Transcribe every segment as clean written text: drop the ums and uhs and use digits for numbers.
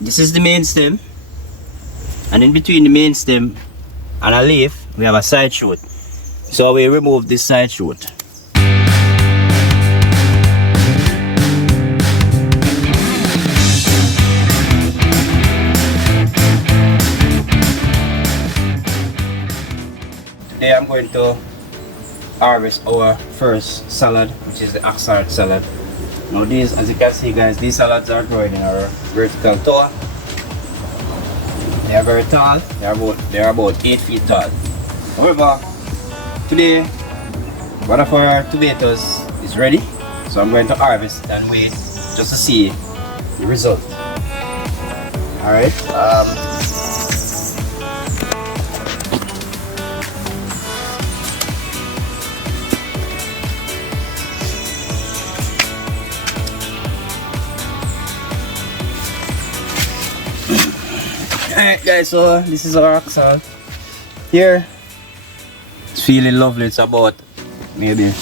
this is the main stem, and in between the main stem and a leaf we have a side shoot. So we remove this side shoot. Today I'm going to harvest our first salad, which is the oxheart salad. Now these, as you can see guys, these salads are growing in our vertical tower. They are very tall. They are about 8 feet tall. However, today one of our tomatoes is ready, so I'm going to harvest and wait just to see the result. Alright. Alright guys, so this is our oxheart here. It's feeling lovely. It's about maybe a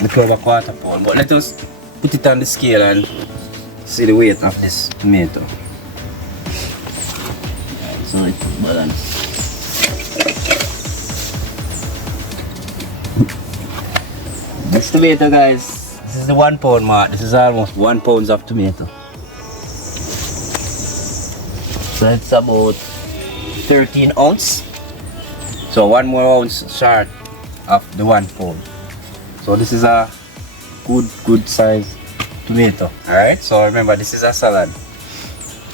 little over quarter pound, but let us put it on the scale and see the weight of this tomato. Right, so it's balanced. This tomato guys, this is the 1 pound mark. This is almost 1 pound of tomato. So it's about 13 ounce. So 1 more ounce short of the 1 pound. So this is a good size tomato. Alright, so remember this is a salad.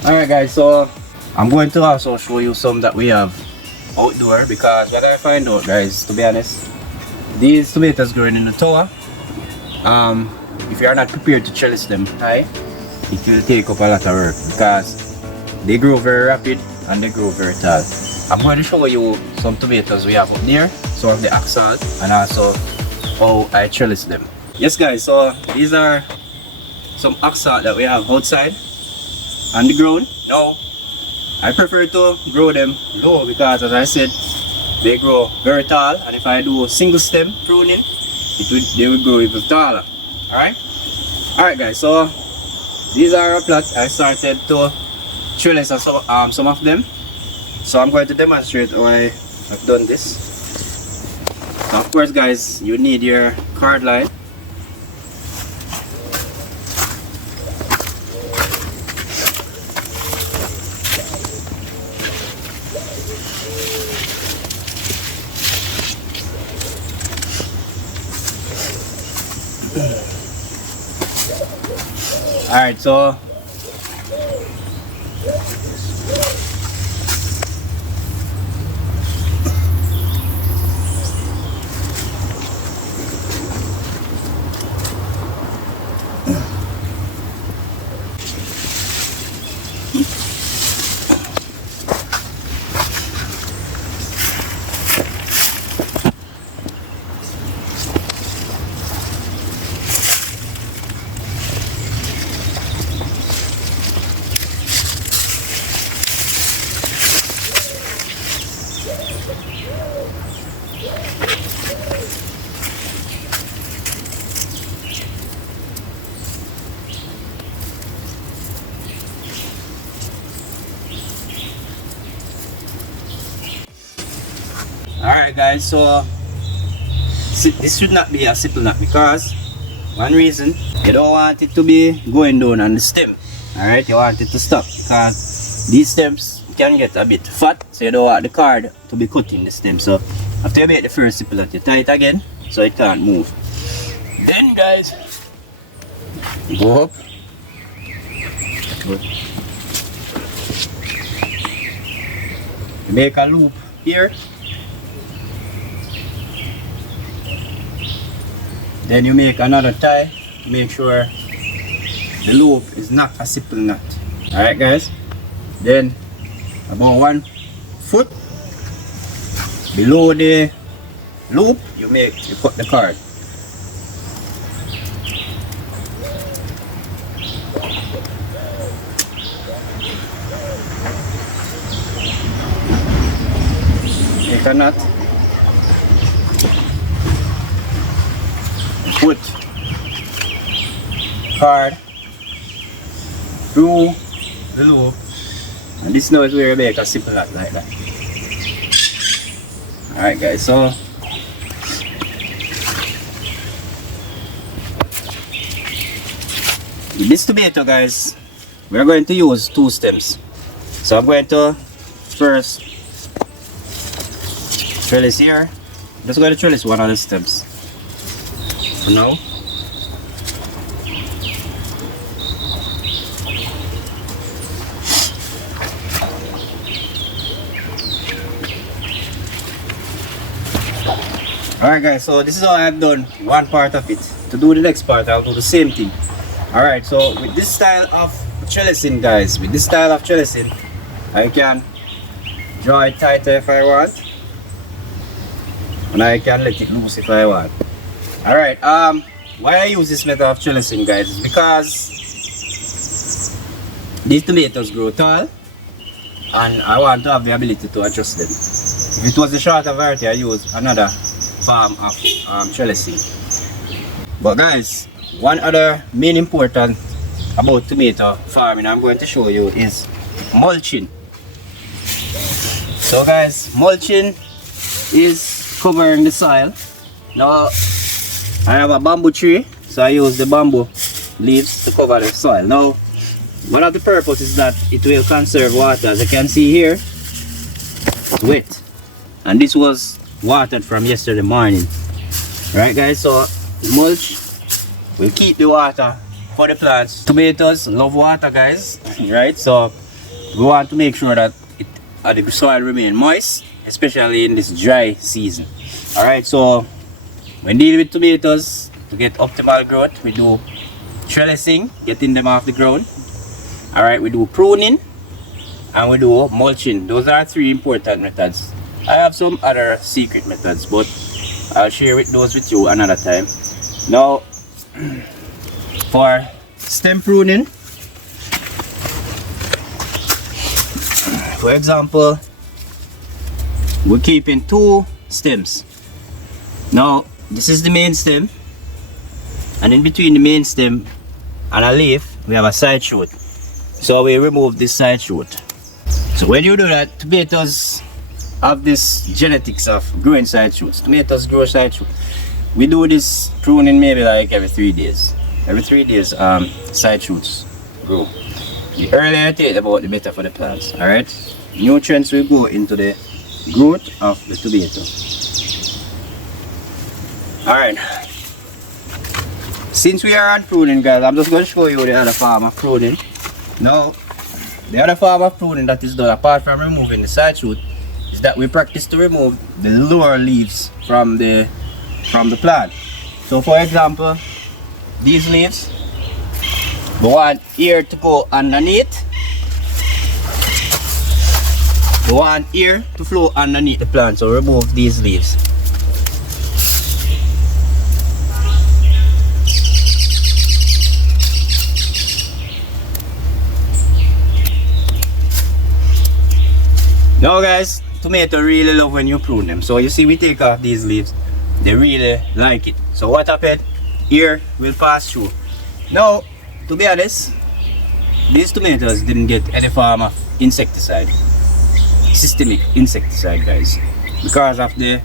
Alright guys, so I'm going to also show you some that we have outdoor, because what I find out guys, to be honest, these tomatoes growing in the tower, if you are not prepared to trellis them high, it will take up a lot of work, because they grow very rapid and they grow very tall. I'm going to show you some tomatoes we have up there, some of the oxheart, and also how I trellis them. Yes guys, so these are some oxheart that we have outside on the ground. Now, I prefer to grow them low because, as I said, they grow very tall, and if I do single stem pruning, they will grow even taller. Alright guys, so these are a plot I started to trellis some of them. So I'm going to demonstrate how I have done this. Now, of course guys, you need your card line. Alright, so alright guys, so this should not be a simple knot, because one reason, you don't want it to be going down on the stem. Alright, you want it to stop, because these stems can get a bit fat, so you don't want the card to be cut in the stem. So after you make the first simple knot, you tie it again so it can't move. Then guys, go up, you make a loop here. Then you make another tie to make sure the loop is not a simple knot. Alright guys, then about 1 foot below the loop you cut the card. Make a knot. Put card through the loop And this now is where you make a simple lot like that. Alright guys, so with this tomato guys, we are going to use 2 stems. So I'm going to first trellis here. I'm just going to trellis one of the stems for now. Alright guys, so this is how I've done one part of it. To do the next part, I'll do the same thing. Alright, so with this style of trellising guys, I can draw it tighter if I want, and I can let it loose if I want. Alright, why I use this method of trellising guys is because these tomatoes grow tall and I want to have the ability to adjust them. If it was a shorter variety, I use another form of trellising. But guys, one other main important about tomato farming I'm going to show you is mulching. So guys, mulching is covering the soil. Now I have a bamboo tree, so I use the bamboo leaves to cover the soil. Now one of the purposes is that it will conserve water. As you can see here, it's wet, and this was watered from yesterday morning. Right guys, so mulch will keep the water for the plants. Tomatoes love water guys, right? So we want to make sure that the soil remain moist, especially in this dry season. Alright, so when dealing with tomatoes, to get optimal growth, we do trellising, getting them off the ground. Alright, we do pruning and we do mulching. Those are 3 important methods. I have some other secret methods, but I'll share those with you another time. Now, for stem pruning, for example, we're keeping 2 stems. Now, this is the main stem, and in between the main stem and a leaf, we have a side shoot. So we remove this side shoot. So when you do that, tomatoes have this genetics of growing side shoots. Tomatoes grow side shoots. We do this pruning maybe like every 3 days. Every 3 days, side shoots grow. The earlier you take about, the better for the plants. Alright? Nutrients will go into the growth of the tomato. Alright. Since we are on pruning guys, I'm just going to show you the other form of pruning. Now, the other form of pruning that is done apart from removing the side shoot is that we practice to remove the lower leaves from the plant. So for example, these leaves, we want here to go underneath. We want here to flow underneath the plant, so remove these leaves. Now guys, tomato really love when you prune them. So you see we take off these leaves, they really like it. So what happened? Here will pass through. Now, to be honest, these tomatoes didn't get any form of insecticide, systemic insecticide guys, because of the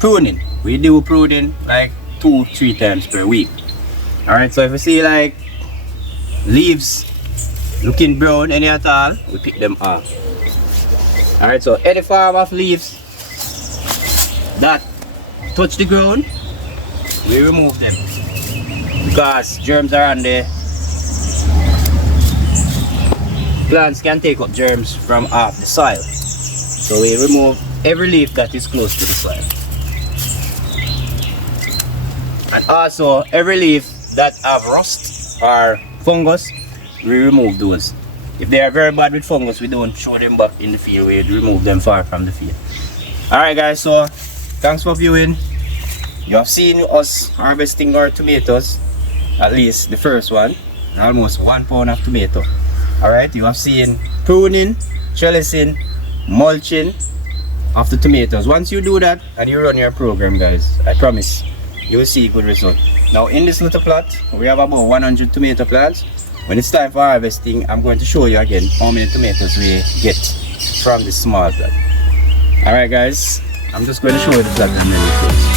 pruning. We do pruning like 2-3 times per week. Alright, so if you see like leaves looking brown any at all, we pick them off. Alright, so any form of leaves that touch the ground, we remove them because germs are on there. Plants can take up germs from off the soil, so we remove every leaf that is close to the soil, and also every leaf that have rust or fungus, we remove those. If they are very bad with fungus, we don't show them back in the field, we remove them far from the field. Alright guys, so thanks for viewing. You have seen us harvesting our tomatoes, at least the first one, almost 1 pound of tomato. Alright, you have seen pruning, trellising, mulching of the tomatoes. Once you do that and you run your program guys, I promise you will see good result. Now in this little plot, we have about 100 tomato plants. When it's time for harvesting, I'm going to show you again how many tomatoes we get from this small plot. Alright guys, I'm just going to show you the plot and then we close.